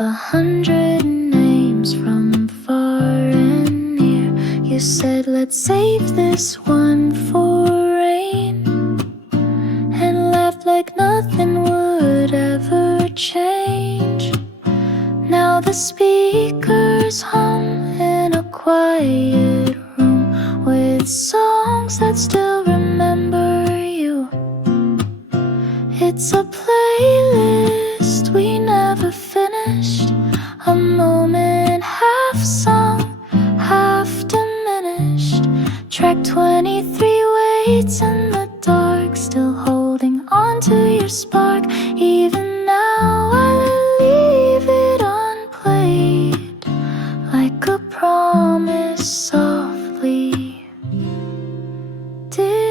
100 names from far and near. You said, let's save this one for rain, and laughed like nothing would ever change. Now the speakers hum in a quiet room with songs that still remember you. It's a playlist we never finished, a moment half sung, half diminished. Track 23 waits in the dark, still holding on to your spark. Even now I leave it unplayed, like a promise softly delayed.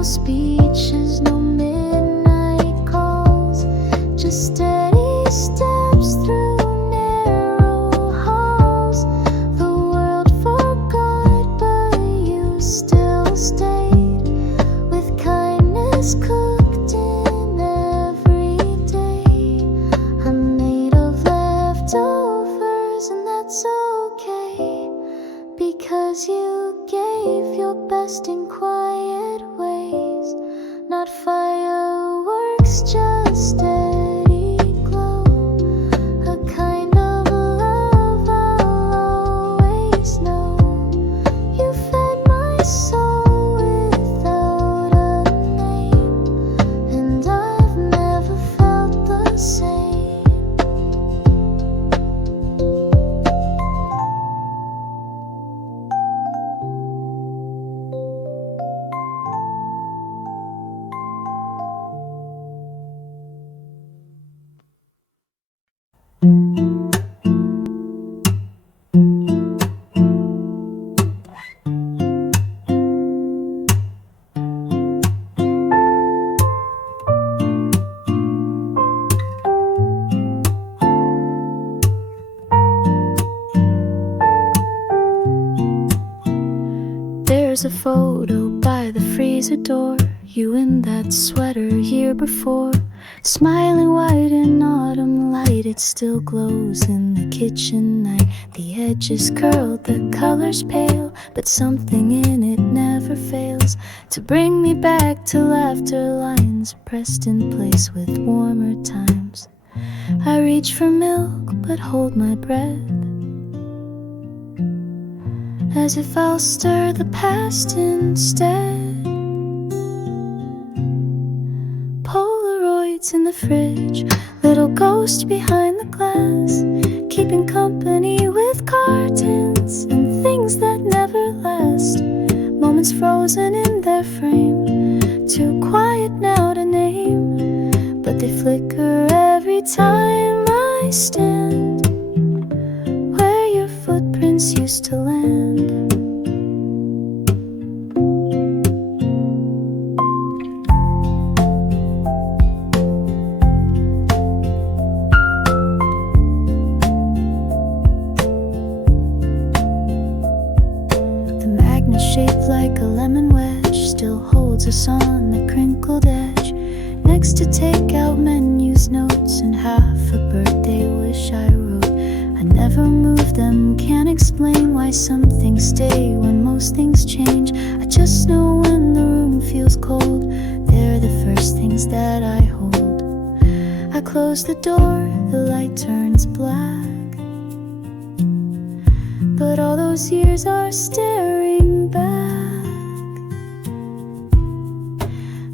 no speeches, no midnight calls, just steady steps through narrow halls. The world forgot, but you still stayed, with kindness cooked in every day. I'm made of leftovers, and that's okay, because you gave your best in quiet ways. Not fireworks, just steady glow. A kind of love I'll always know. You fed my soul without a name, and I've never felt the same. There's a photo by the freezer door, you in that sweater year before, smiling white in autumn light. It still glows in the kitchen night. The edges curled, the colors pale, but something in it never fails to bring me back to laughter lines pressed in place with warmer times. I reach for milk but hold my breath, as if I'll stir the past instead. Polaroids in the fridge, little ghost behind the glass, keeping company with cartons and things that never last. Moments frozen in their frame, too quiet now to name, but they flicker every time I stand where your footprints used to land. Shaped like a lemon wedge still holds us on the crinkled edge, next to takeout menus, notes, and half a birthday wish I wrote. I never moved them, can't explain why some things stay when most things change. I just know when the room feels cold, they're the first things that I hold. I close the door, the light turns black, but all those years are staring back.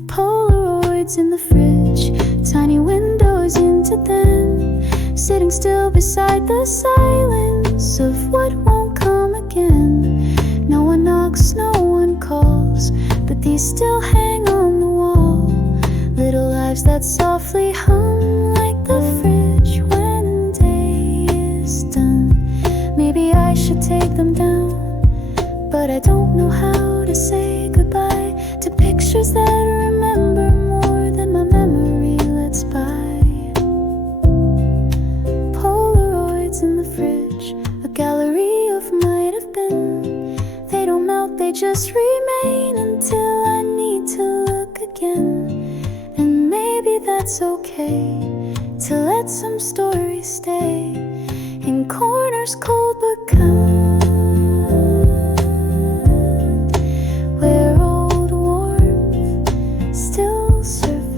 Polaroids in the fridge, tiny windows into them, sitting still beside the silence of what won't come again. No one knocks, no one calls, but these still hang on the wall. Little lives that softly hum like the fridge when day is done. Maybe I should take them down, but I don't know how to say goodbye to pictures that remember more than my memory lets by. Polaroids in the fridge, a gallery of might have been. They don't melt, they just remain until I need to look again. And maybe that's okay, to let some stories stay in corners cold but kind, where old warmth still survives.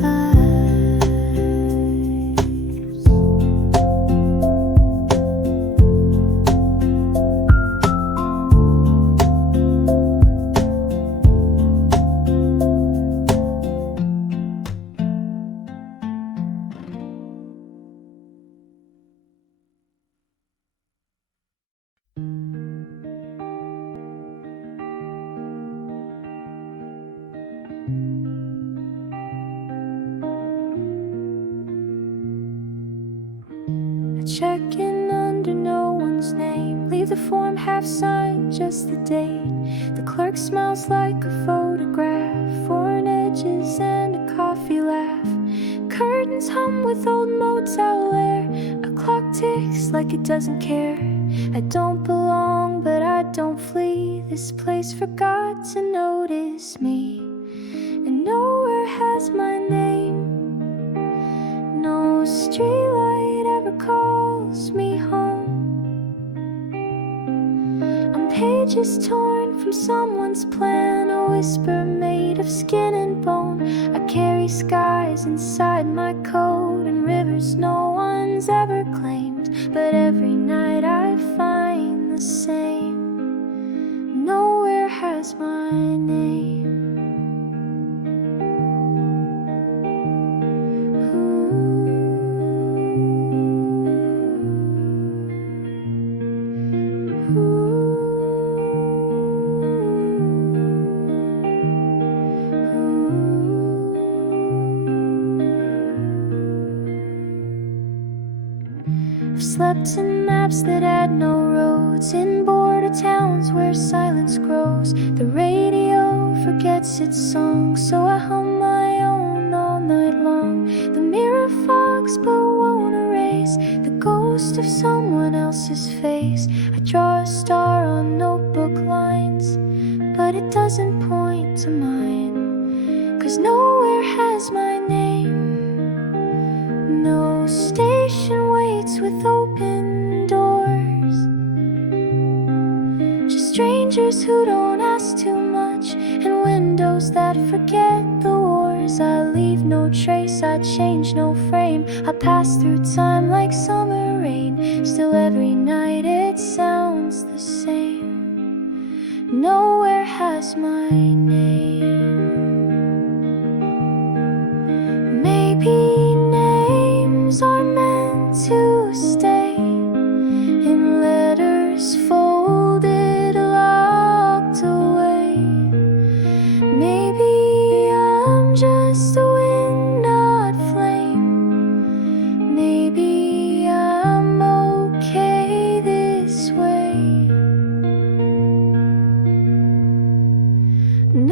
Check in under no one's name, leave the form half signed, just the date. The clerk smiles like a photograph for an Curtains hum with old motel air. A clock ticks like it doesn't care. I don't belong, but I don't flee. This place forgot to notice me, and nowhere has my name. No streetlight ever calls me home. I'm pages torn from someone's plan, a whisper made of skin and bone. I carry skies inside my coat and rivers no one's ever claimed. But every night I find the same. Nowhere has my name. I've slept in maps that had no roads, in border towns where silence grows. The radio forgets its song, so I hum my own all night long. The mirror fogs but won't erase the ghost of someone else's face. I draw a star on notebook lines, but it doesn't point to mine, 'cause nowhere has my name. No station waits with open doors, just strangers who don't ask too much, and windows that forget the wars. I leave no trace, I change no frame. I pass through time like summer rain. Still every night it sounds the same. Nowhere has my name. Maybe names are meant to stay in letters folded, locked away. Maybe I'm just a wind, not flame. Maybe I'm okay this way.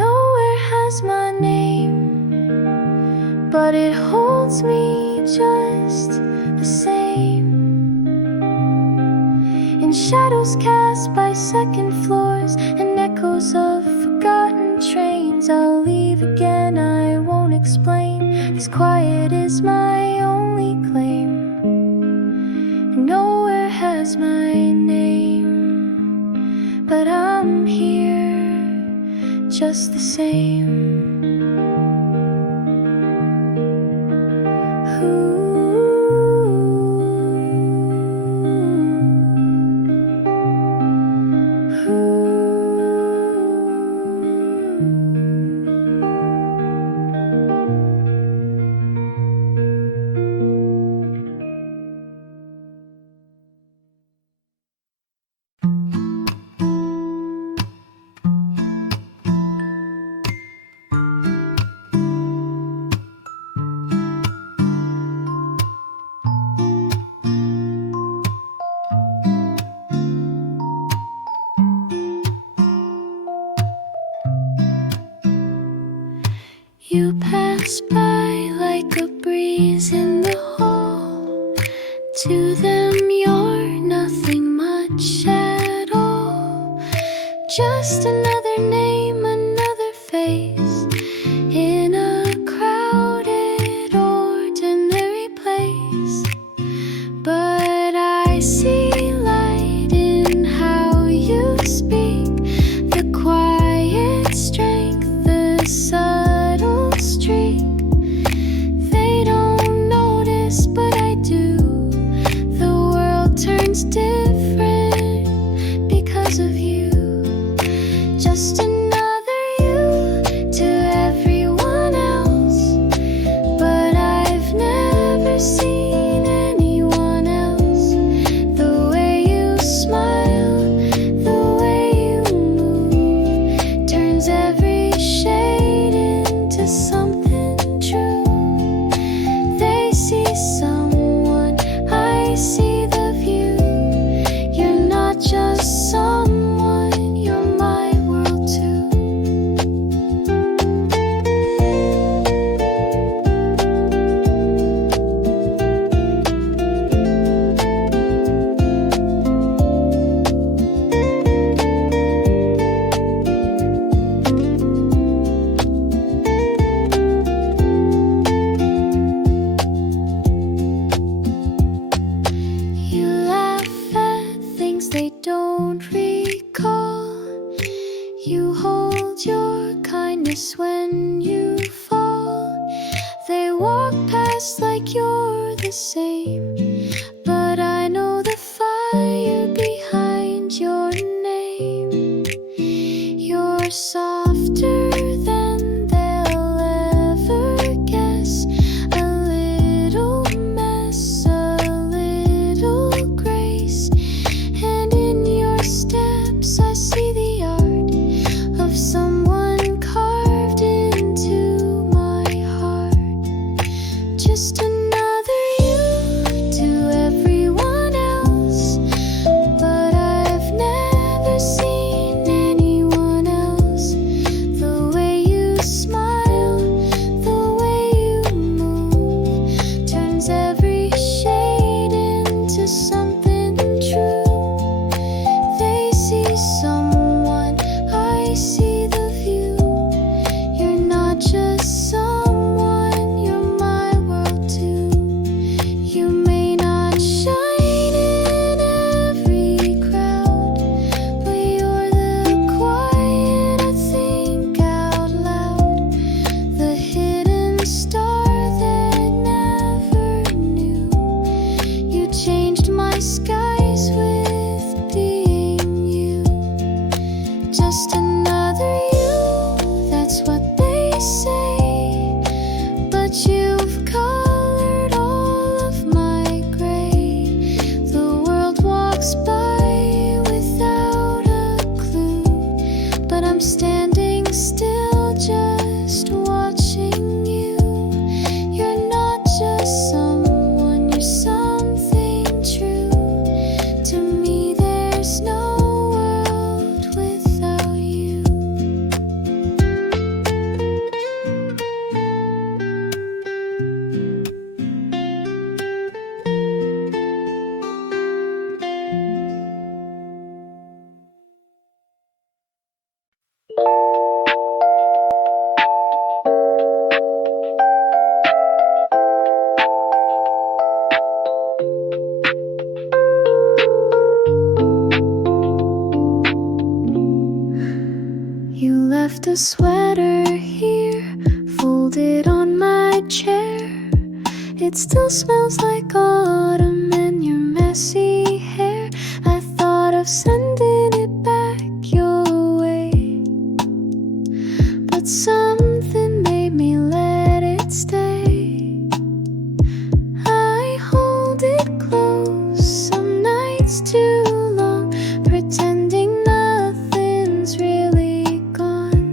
Nowhere has my name, but it holds me just the same. In shadows cast by second floors and echoes of forgotten trains, I'll leave again, I won't explain. This quiet is my only claim. Nowhere has my name, but I'm here just the same. You pass by like a breeze in the hall. To them you're nothing much at all. Just another name, another face in a crowded, ordinary place. But I see light in how you speak, the quiet strength, the subtle streak. They don't notice, but I do. The world turns different because of you. Just when you fall. They walk past like you're the same, but I know the fire behind your name. You're softer than they'll ever guess. A little mess, a little grace, and in your steps I see the art of someone carved into my heart. Just another you to everyone else, but I've never seen anyone else. The way you smile, the way you move, turns every shade into something true. They see someone, I see the view. You're not just someone, you're my world too. You may not shine in every crowd, but you're the quiet I think out loud, the hidden star that never knew. You changed my skies with being you. Just another you, that's what they say, but you've colored all of my gray. The world walks by without a clue, but I'm standing still just watching you. You're not just someone, you're something true. To me there's no world without you. You left a sweater here, folded on my chair. It still smells like autumn and your messy hair. I thought of sending it back your way, but something made me let it stay. I hold it close, some nights too long, pretending nothing's really gone.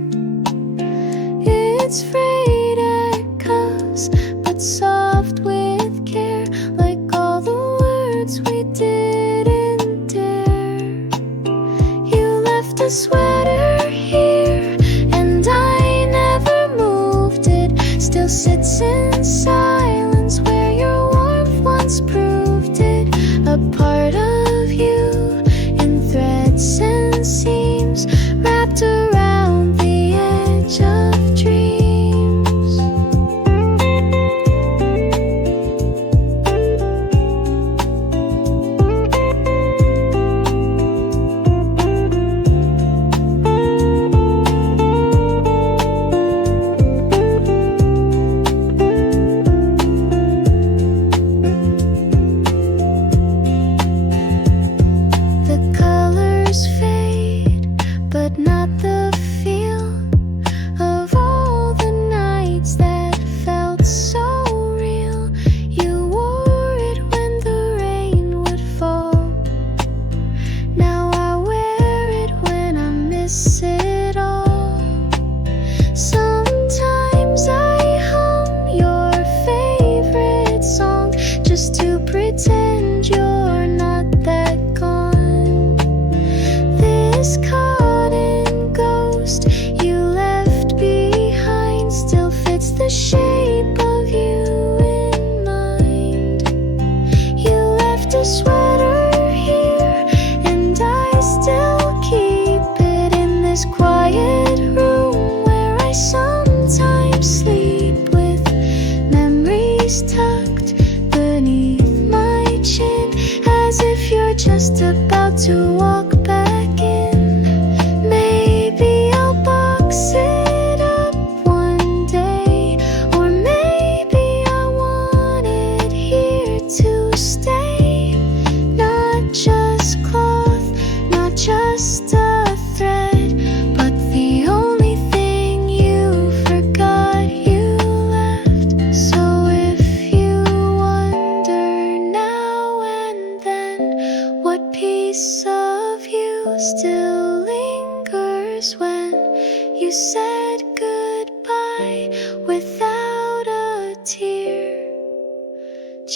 It's frayed at cuffs, but soft with care, like all the words we didn't dare. You left a sweater here, and I never moved it. Still sits in silence where your warmth once proved it. A part of you in threads and seams, wrapped around the edge of dreams.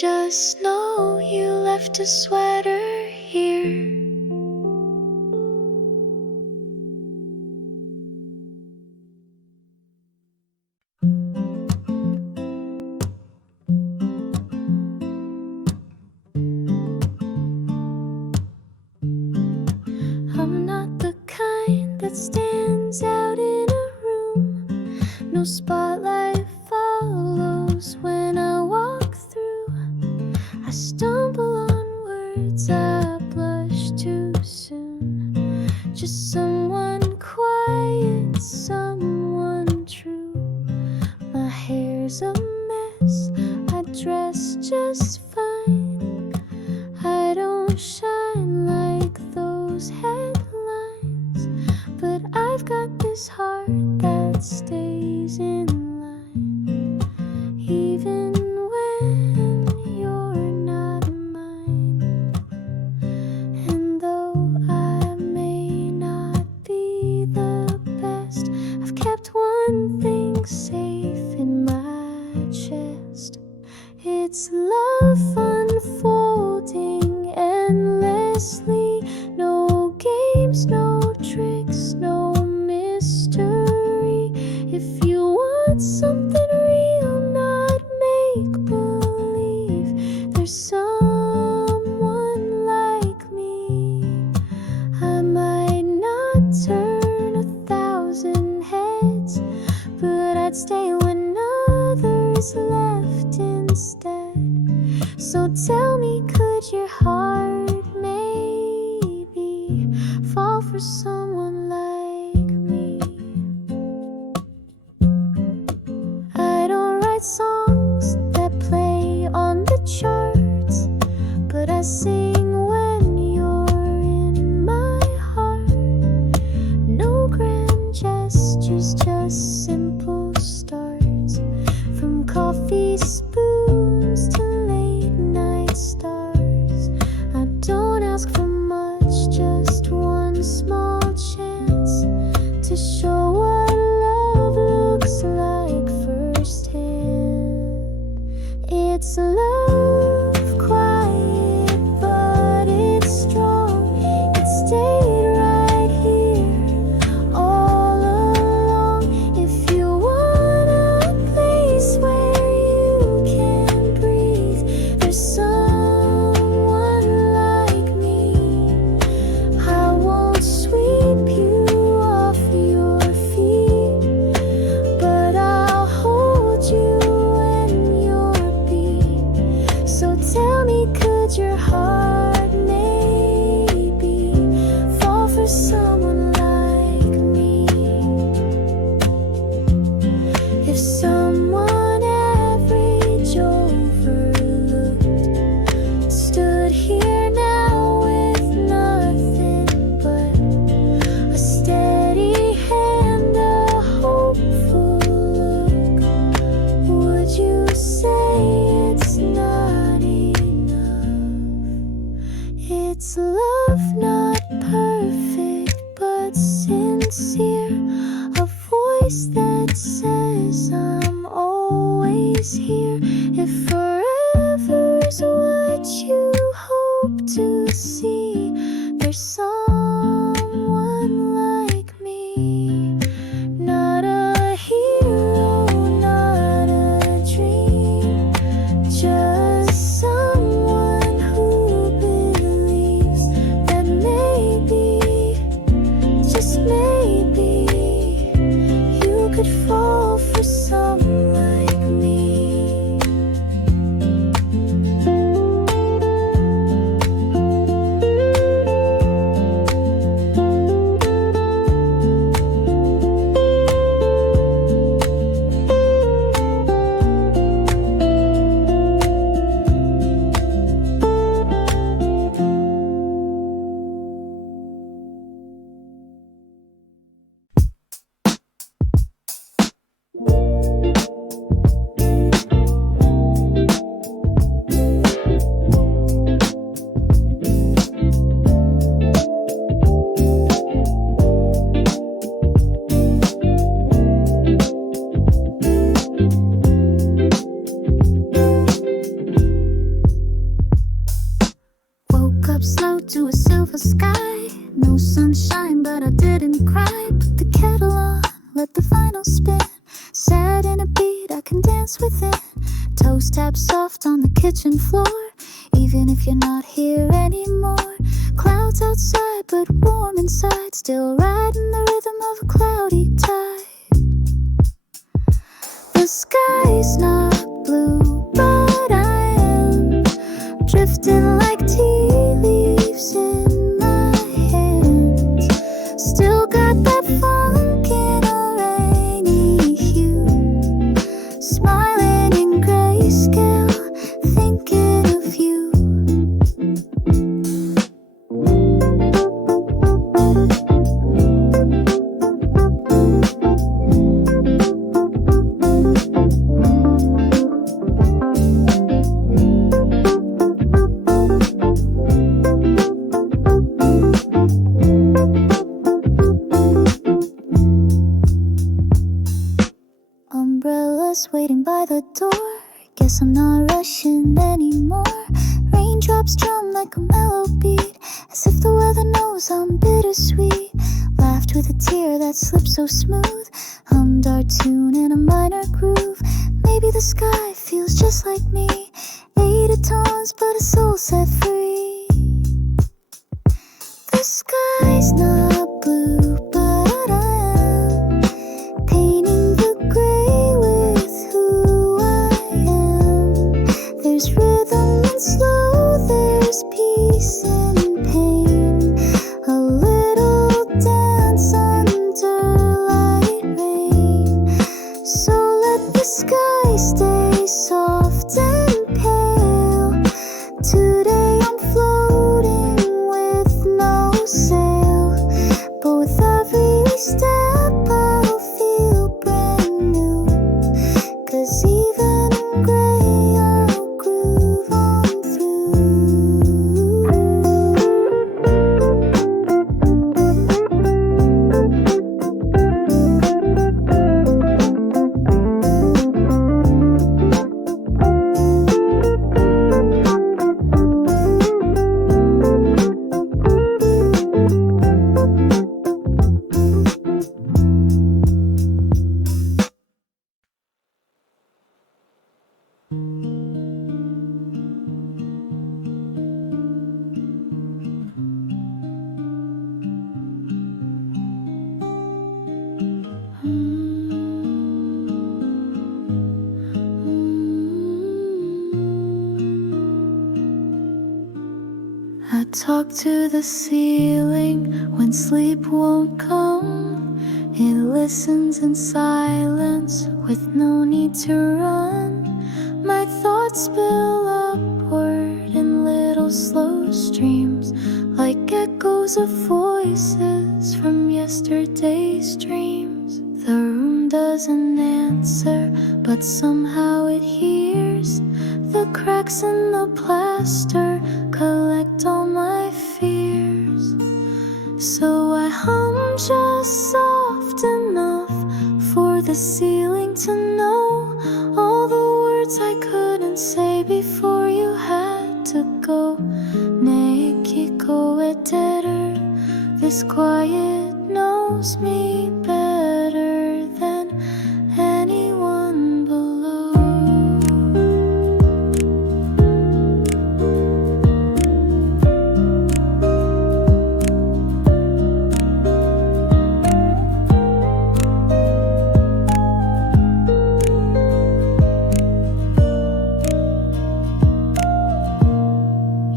Just know you left a sweater here. I'm not the kind that stands out in a room. No spotlight follows when I walk through. I stumble on words, I blush too soon. Just someone quiet, someone true. My hair's a mess, I dress just fine. I don't shine like those headlines, but I've got this heart that stays in line, even when you're not mine. And though I may not be the best, I've kept one thing safe in my chest. It's love unfolding endlessly. No games, no tricks, no mystery. If you want something real, not make-believe, there's someone like me. I might not turn 1,000 heads, but I'd stay when others left instead. So tell me, could your heart maybe fall for someone like me? I don't write songs that play on the charts, but I sing when you're in my heart. No grand gestures, just simple starts. From coffee spoons to late night stars. I don't ask for much, just one small chance to show what love looks like firsthand. It's love, quiet, but it's strong. It stayed right here all along. If you want a place where you can breathe, there's someone like me. I won't sweep you off your feet, but I'll hold you when you're beat. So tell me, could your heart maybe fall for someone like me? If someone average overlooked stood here now with nothing but a steady hand, a hopeful look, would you say it's not enough? It's love, not perfect, but sincere. A voice that says I'm always here. If forever's what you hope to see, there's someone like me. Not a hero, not a dream, just someone who believes that maybe, just maybe, you could fall for someone like me. silence within. Toes tap soft on the kitchen floor, even if you're not here anymore. Clouds outside but warm inside, still riding the rhythm of a cloudy tide. The sky's not blue, but I am drifting like tea leaves in my hands. Still got that funk in a rainy hue, smiling in grayscale, thinking of you. Umbrellas waiting by the door, guess I'm not rushing anymore. Raindrops drum like a mellow beat, as if the weather knows I'm bittersweet. Laughed with a tear that slipped so smooth, hummed our tune in a minor groove. Maybe the sky feels just like me, 8 tones but a soul set free. The sky's not blue, but I am painting the gray with who I am. There's rhythm and slow, there's peace and pain, a little dance under light rain. So let the sky stay soft and pale. Today I'm floating with no sail, but with every step I'll feel brand new. 'Cause even in gray I'll groove on I talk to the ceiling when sleep won't come. It listens in silence with no need to run. My thoughts spill upward in little slow streams, like echoes of voices from yesterday's dreams. The room doesn't answer, but somehow it hears. The cracks in the plaster collect all my fears. So I hum just soft enough for the ceiling to know all the words I couldn't say before you had to go. Nekiko eteru, this quiet knows me better than anyone below.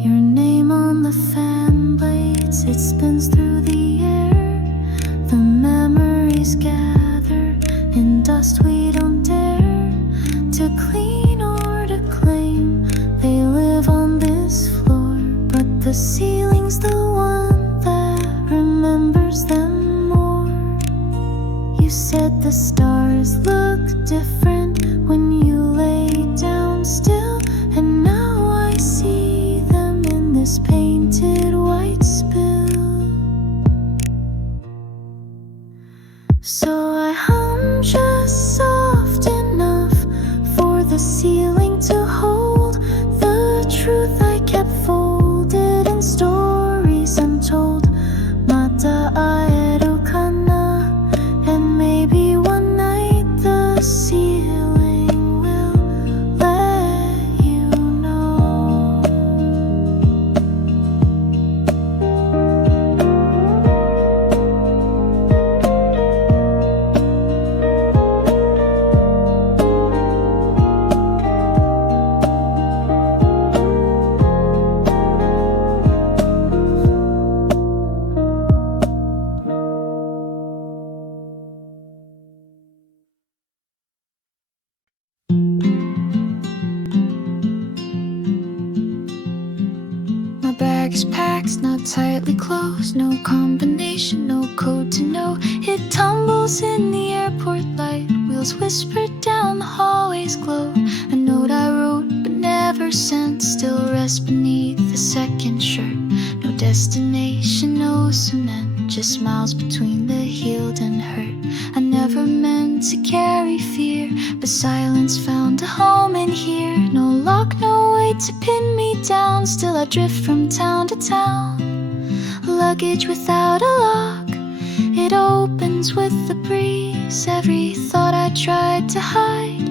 Your name on the fan blades, it spins through the air. The memories gather in dust we don't dare to clean or to claim. They live on this floor, but the ceiling's the one that remembers them more. You said the stars look different when you lay down still, and now I see them in this painted white spill. So I hum just soft enough for the bags not tightly closed. No combination, no code to know. It tumbles in the airport light. Wheels whisper down the hallway's glow. A note I wrote but never sent still rests beneath the second shirt. No destination, no cement, just miles between the healed and hurt. I never meant to carry fear, but silence found a home in here. No lock, no way to pin me down, still I drift from town to town. Luggage without a lock, it opens with the breeze. Every thought I tried to hide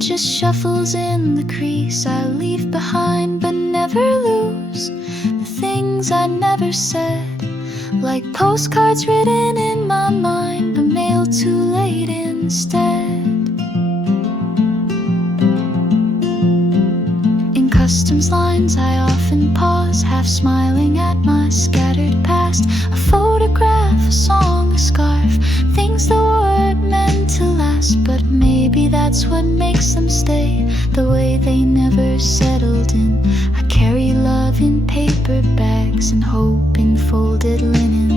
just shuffles in the crease. I leave behind but never lose the things I never said, like postcards written in my mind but mailed too late instead. In customs lines I often pause, half smiling at my scattered past. A photograph, a song, a scarf, things that weren't meant to last, but maybe that's what makes them stay, the way they never settled in. I carry love in paper bags and hope in folded linen.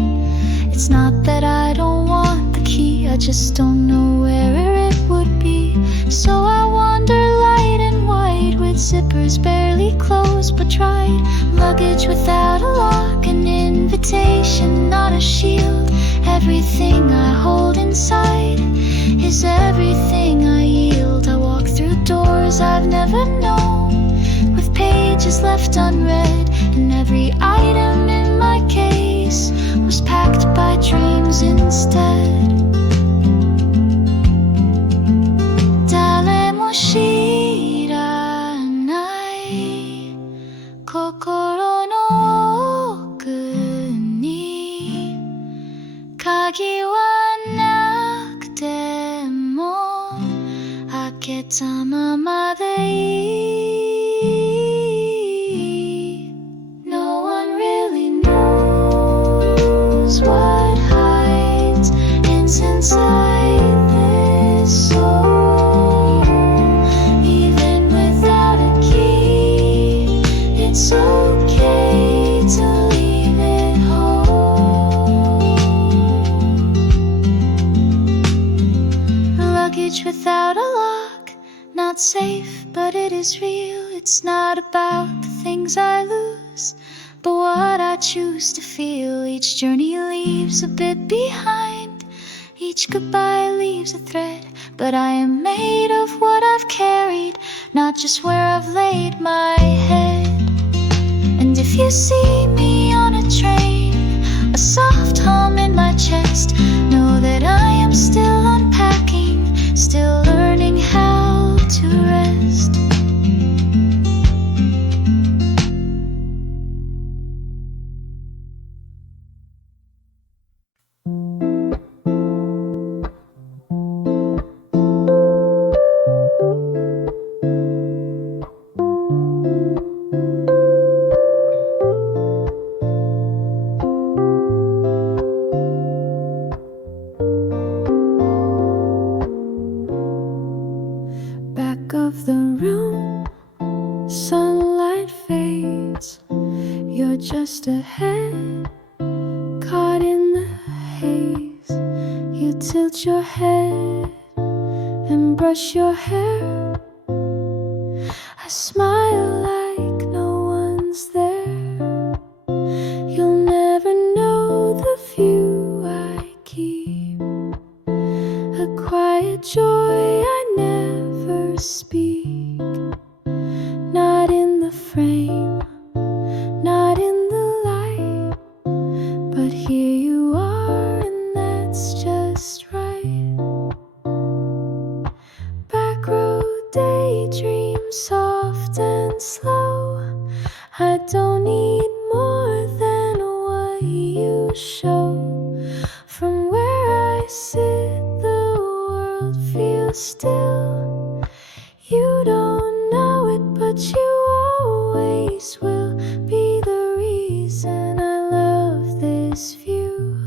It's not that I don't want the key, I just don't know where it would be. So I wander light and white with zippers barely closed but tried. Luggage without a lock, an invitation, not a shield. Everything I hold inside is everything I yield. I walk through doors I've never known, with pages left unread, and every item in my case was packed by dreams instead. Dare mo shiranai kokoro no奥に鍵はなくても開けたままでいい。No one really knows what hides inside this soul. Even without a key, it's okay to leave it home. Luggage without a lock, not safe, but it is real. It's not about the things I lose, but what I choose to feel. Each journey leaves a bit behind, each goodbye leaves a thread, but I am made of what I've carried, not just where I've laid my head. And if you see me on a train, a soft hum in my chest, know that I am still unpacking, still learning how to rest. Back of the room, sunlight fades. You're just ahead, caught in the haze. You tilt your head and brush your hair. I smile like no one's there. You'll never know the view I keep, a quiet joy I never speak. Not in the frame, not in the light, but here you are, and that's just right. Back row daydream, soft and slow. I don't need more than what you show. From where I sit, the world feels still. You don't know it, but you always will be the reason I love this view.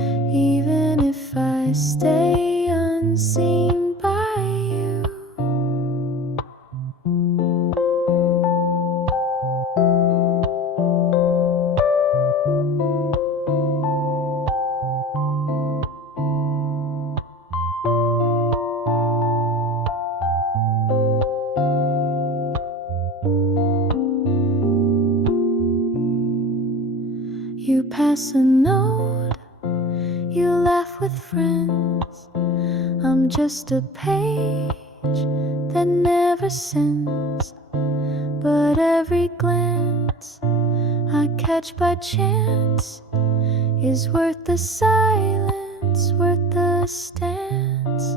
Even if I stay unseen by you. pass a note, you laugh with friends. I'm just a page that never sends, but every glance I catch by chance is worth the silence, worth the stance.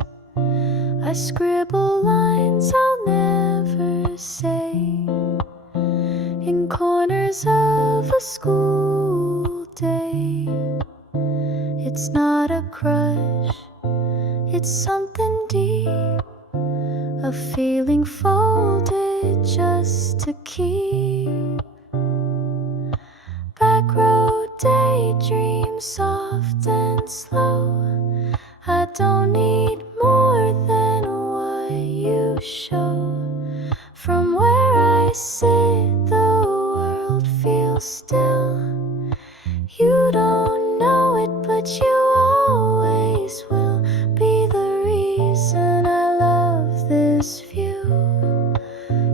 I scribble lines I'll never say in corners of a school day. It's not a crush, it's something deep, a feeling folded just to keep. Back row daydream, soft and slow. I don't need more than what you show. From where I sit, the world feels still. You don't know it, but you always will be the reason I love this view.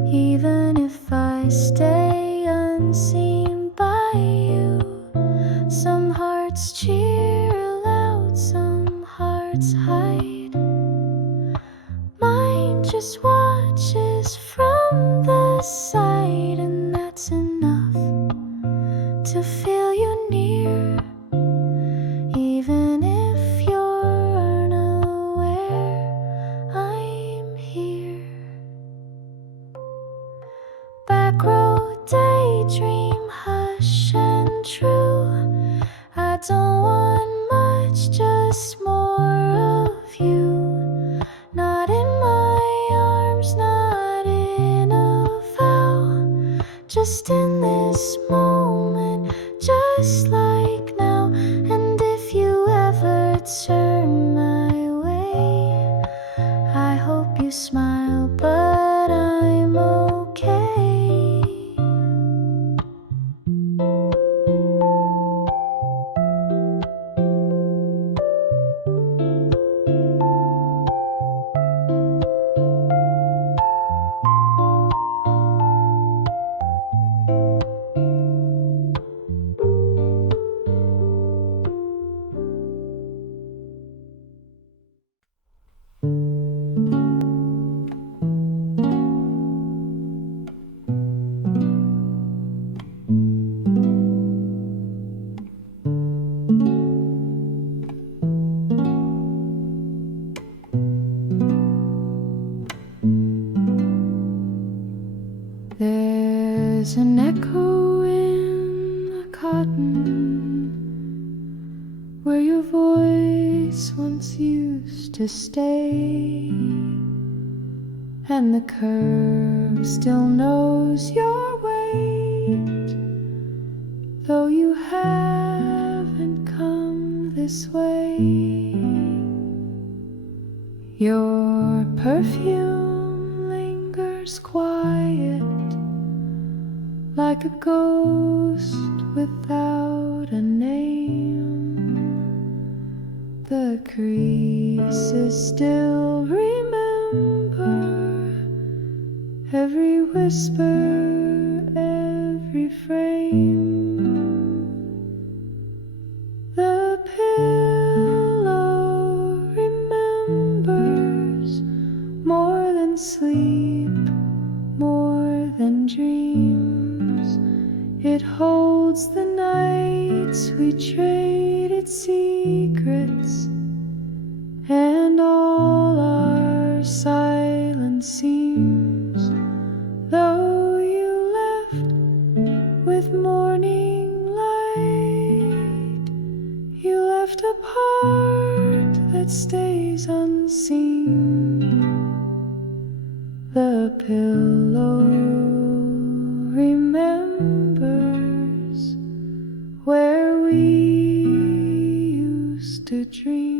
Even if I stay unseen by you, some hearts cheer aloud, some hearts hide. Mine just watches from the side, and that's enough to feel you near. Even if you're unaware, I'm here. Back row daydream, hush and true. I don't want much, just more of you. Not in my arms, not in a vow, just in this moment, just like now. And if you ever turn my way, I hope you smile, but I'm okay. There's an echo in the cotton where your voice once used to stay, and the curve still knows your weight, though you haven't come this way. Your perfume lingers quiet, like a ghost without a name. The creases still remember every whisper, every frame. The pillow remembers more than sleep, more than dreams. It holds the nights we traded secrets, and all our silent seams. Though you left with morning light, you left a part that stays unseen. The pillow remembers where we used to dream.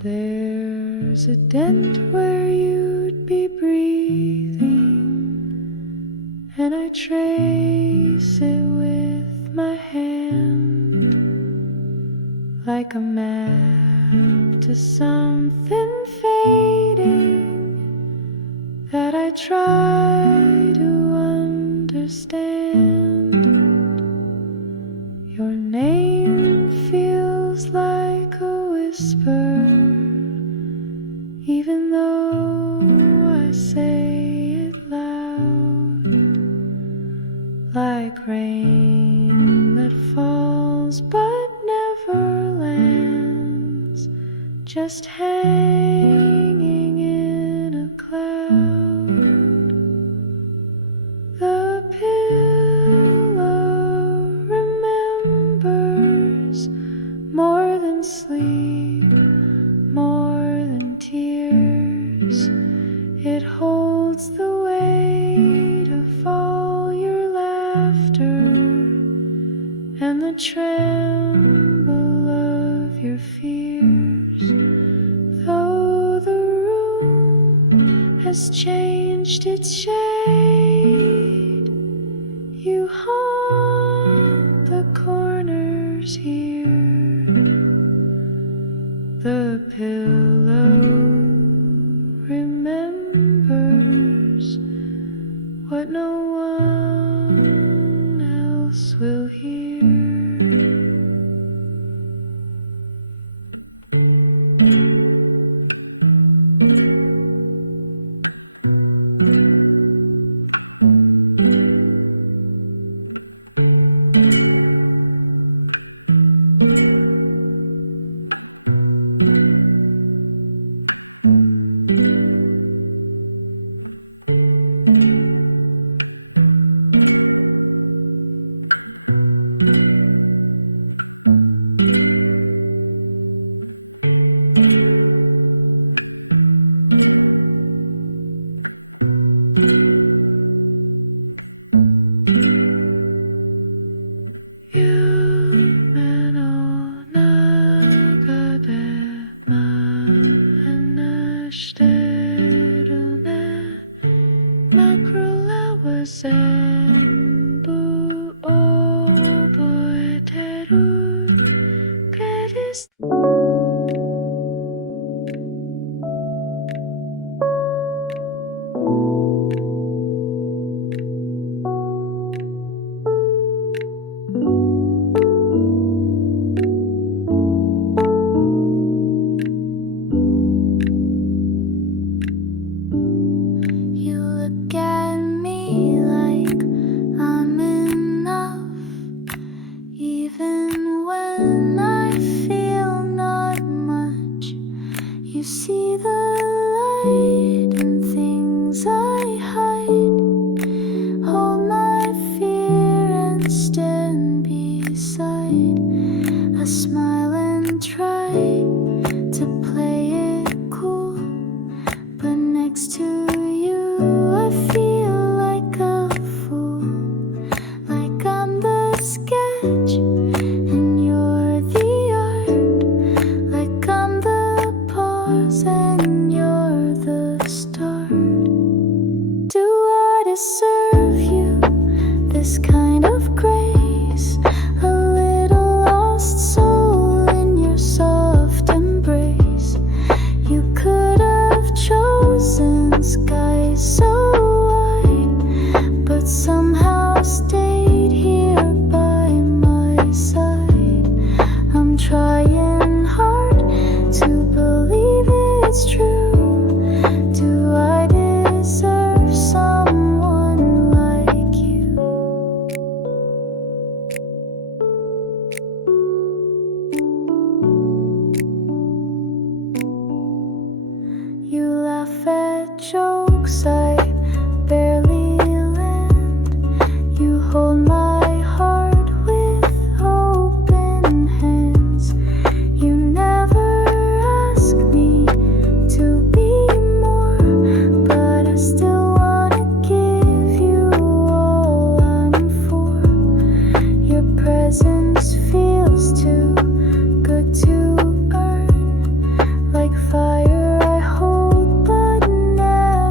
There's a dent where you'd be breathing, and I trace it with my hand like a map to something fading that I try to understand. Your name feels like a whisper, even though I say it loud, like rain that falls but never lands, just hanging in a cloud. The pillow remembers more than sleep, more than tears. It holds the weight of all your laughter and the tremble of your fears. Though the room has changed its shade, you haunt the corners here. The pillow remembers what no one else will hear. Fire I hold but never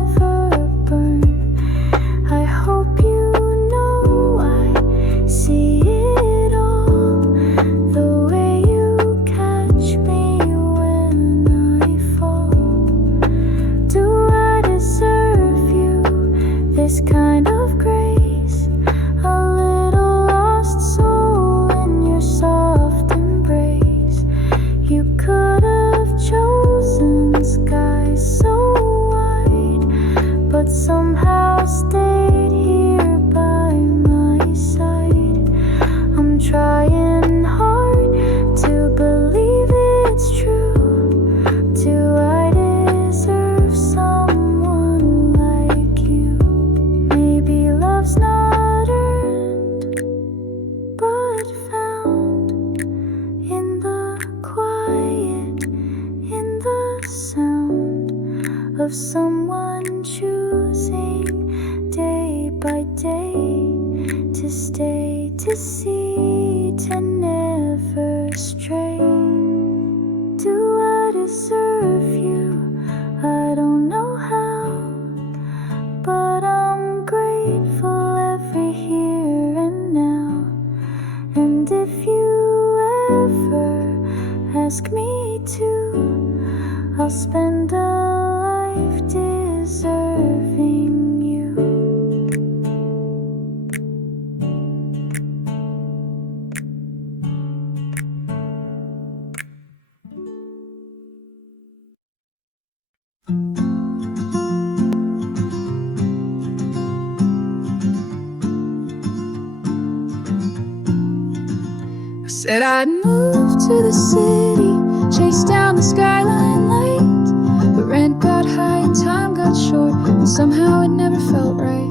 someone choosing day by day to stay, to see, to never stray. Do I deserve you? I don't know how, but I'm grateful every here and now. And if you ever ask me to, I'll spend a life deserving you. I said I'd move to the city, chase down the skyline light, but rent got high and time got short, and somehow it never felt right.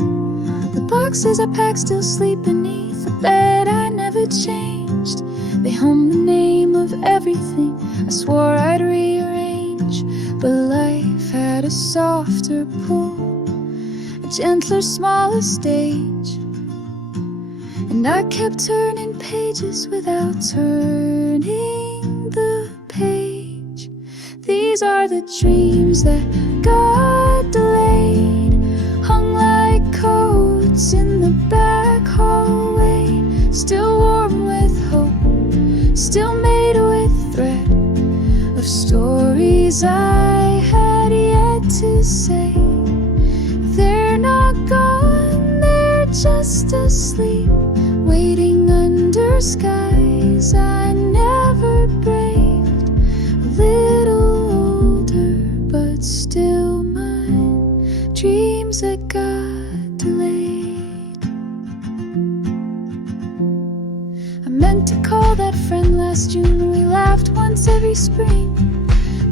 The boxes I packed still sleep beneath the bed I never changed. They hum the name of everything I swore I'd rearrange, but life had a softer pull, a gentler, smaller stage. And I kept turning pages without turning the page. These are the dreams that got delayed, hung like coats in the back hallway, still warm with hope, still made with thread of stories I had yet to say. They're not gone, they're just asleep, waiting under skies I never braved. A little older, but still mine, dreams that got delayed. I meant to call that friend last June, we laughed once every spring,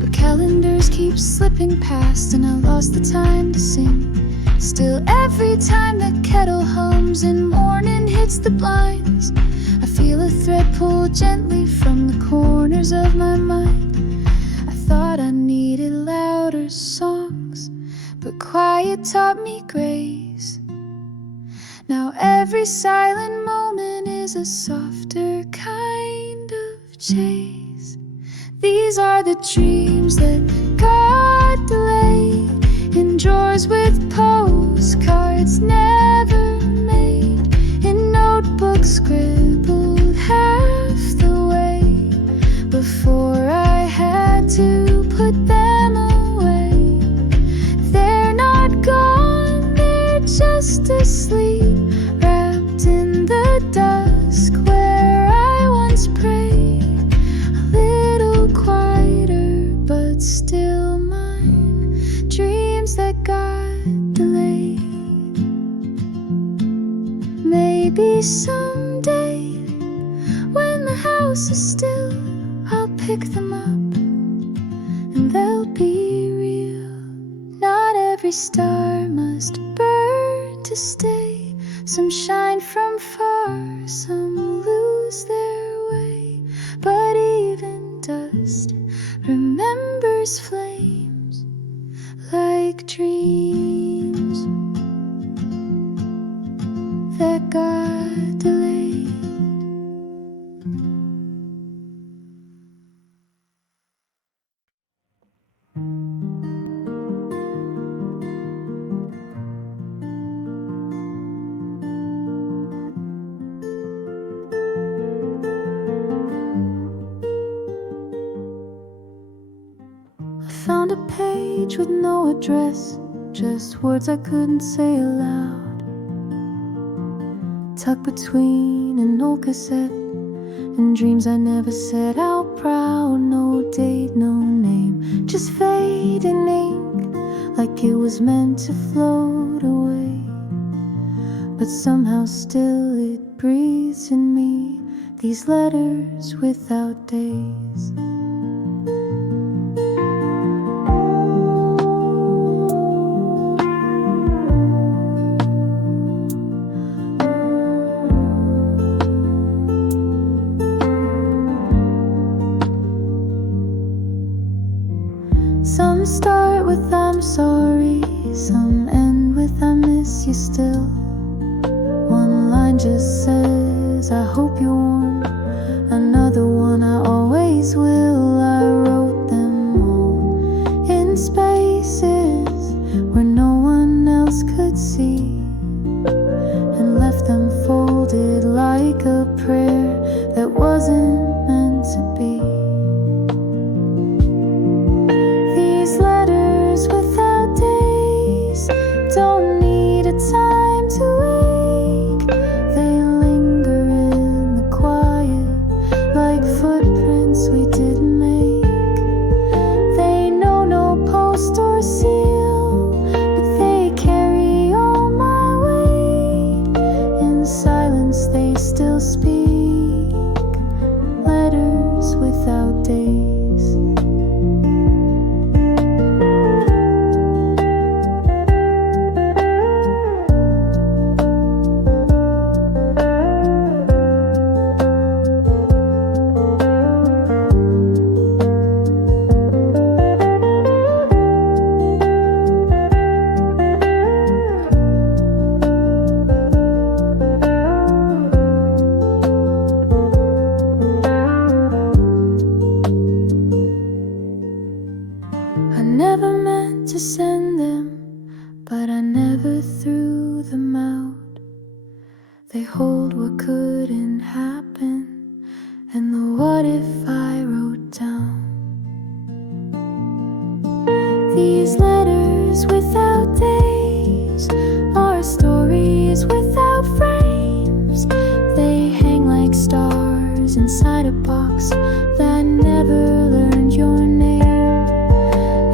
but calendars keep slipping past and I lost the time to sing. Still, every time the kettle hums and morning hits the blinds, I feel a thread pull gently from the corners of my mind. I thought I needed louder songs, but quiet taught me grace. Now every silent moment is a softer kind of chase. These are the dreams that got delayed, in drawers with postcards never made, in notebooks scribbled half the way before I had to put them away. They're not gone, they're just asleep, wrapped in the dusk where I once prayed. A little quieter, but still mine, dreams that got delayed. Maybe someday, when the house is still, I'll pick them up and they'll be real. Not every star must burn to stay. Some shine from far, some lose their way, but even dust remembers flames like dreams that got delayed. I found a page with no address, just words I couldn't say aloud, tucked between an old cassette and dreams I never said out proud. No date, no name, just fading ink, like it was meant to float away. But somehow still it breathes in me, these letters without days. Some Some start with I'm sorry, some end with I miss you still. One line just says I hope you're warm, another one I always will. I wrote them all in spaces where no one else could see, and left them folded like a prayer that wasn't meant to be. These letters without days don't need a time to wake. They linger in the quiet like footprints we didn't make. They know no post or seal, but they carry all my weight. In silence they still speak, letters without days. I never meant to send them, but I never threw them out. They hold what couldn't happen, and the what if I wrote down. These letters without days are stories without frames. They hang like stars inside a box that never learned your name.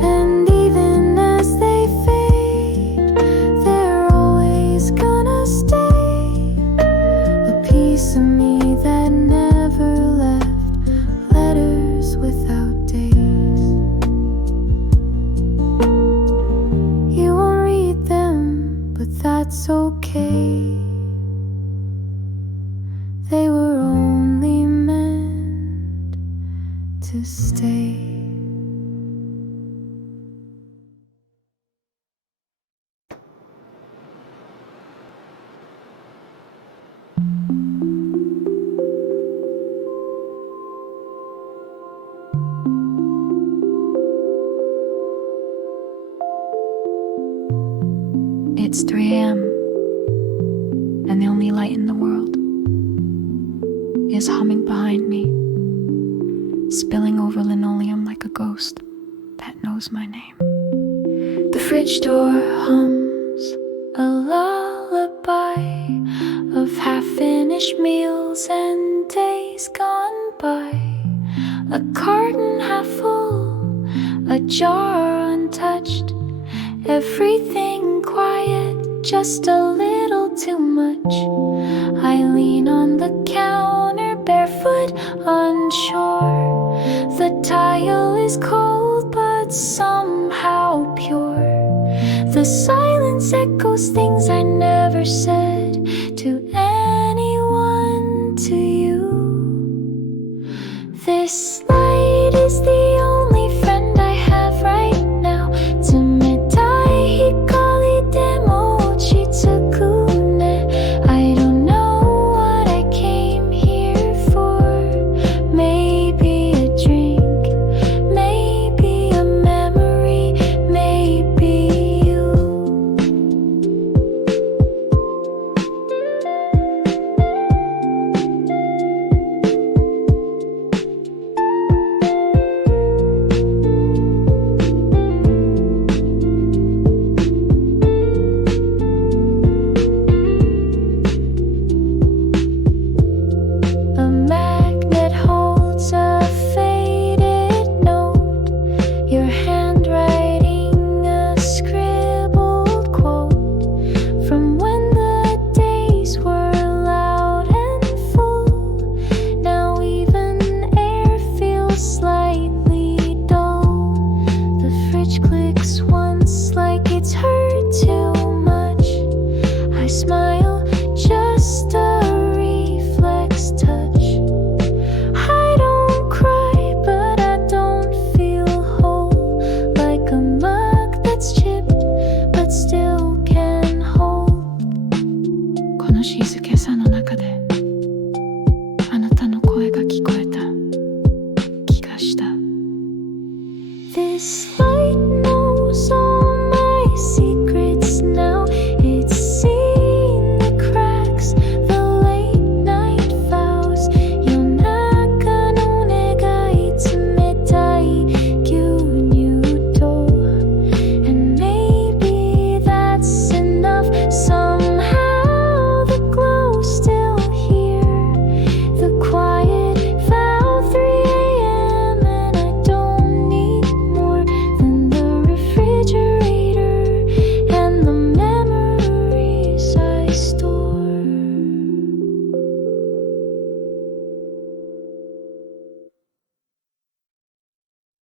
And even as they fade, they're always gonna stay a piece of me that never left. Letters without days. You won't read them, but that's okay. They were only meant to stay. It's 3 a.m. and the only light in the world is humming behind me, spilling over linoleum like a ghost that knows my name. The fridge door hums a lullaby of half-finished meals and days gone by. A carton half full, a jar untouched, everything quiet, just a little too much. I lean on the counter, barefoot, unsure. The tile is cold, but somehow pure. The silence echoes things I never said to anyone, to you. This light is the only friend I have right now. Tsumetai hikari demo chitsukune. I don't know what I came here for. Maybe a drink, maybe a memory, maybe you. slow.